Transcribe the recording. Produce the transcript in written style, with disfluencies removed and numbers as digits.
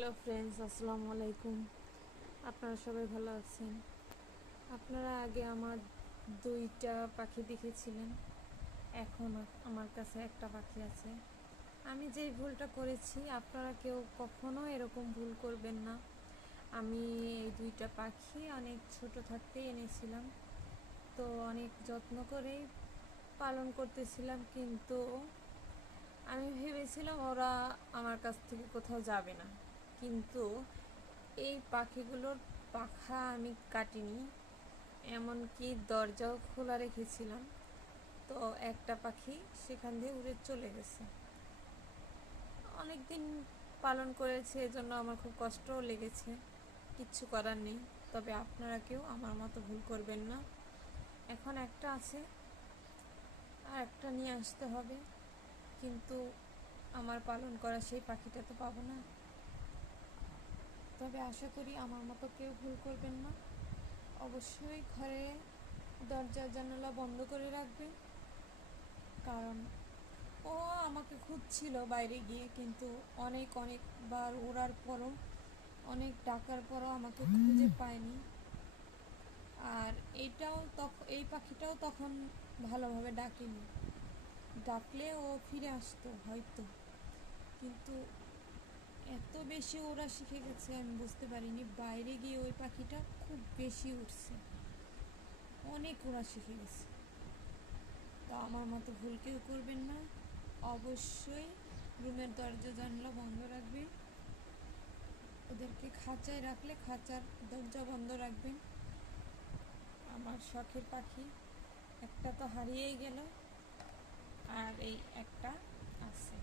Hello friends, আসসালামু আলাইকুম। আপনারা সবাই ভালো আছেন? আপনারা আগে আমার দুইটা পাখি দেখেছিলেন, এখন আমার কাছে একটা পাখি আছে। আমি যেই ভুলটা করেছি আপনারা কেউ কখনো এরকম ভুল করবেন না। আমি এই দুইটা পাখি অনেক ছোট থাকতেই এনেছিলাম, তো অনেক যত্ন করেই পালন করতেছিলাম, কিন্তু আমি ভেবেছিলাম ওরা আমার কাছ থেকে কোথাও যাবে না। কিন্তু এই পাখিগুলোর পাখা আমি কাটিনি, এমনকি দরজাও খোলা রেখেছিলাম, তো একটা পাখি সেখান দিয়ে উড়ে চলে গেছে। অনেক দিন পালন করেছে, এজন্য আমার খুব কষ্টও লেগেছে, কিচ্ছু করার নেই। তবে আপনারা কেউ আমার মতো ভুল করবেন না। এখন একটা আছে, আর একটা নিয়ে আসতে হবে, কিন্তু আমার পালন করা সেই পাখিটা তো পাবো না। তবে আশা করি আমার মতো কেউ ভুল করবেন না। অবশ্যই ঘরে দরজা জানালা বন্ধ করে রাখবেন, কারণ ও আমাকে খুঁজছিল বাইরে গিয়ে, কিন্তু অনেকবার ওড়ার পরও, অনেক ডাকার পরও আমাকে খুঁজে পায়নি। আর এই পাখিটাও তখন ভালোভাবে ডাকেনি, ডাকলে ও ফিরে আসতো হয়তো, কিন্তু এত বেশি ওরা শিখে গেছে আমি বুঝতে পারিনি। বাইরে গিয়ে ওই পাখিটা খুব বেশি উঠছে, অনেক ওরা শিখে গেছে। তো আমার মতো ভুল কেউ করবেন না। অবশ্যই রুমের দরজা জানলা বন্ধ রাখবেন। ওদেরকে খাঁচায় রাখলে খাঁচার দরজা বন্ধ রাখবেন। আমার শখের পাখি একটা তো হারিয়েই গেল, আর এই একটা আছে।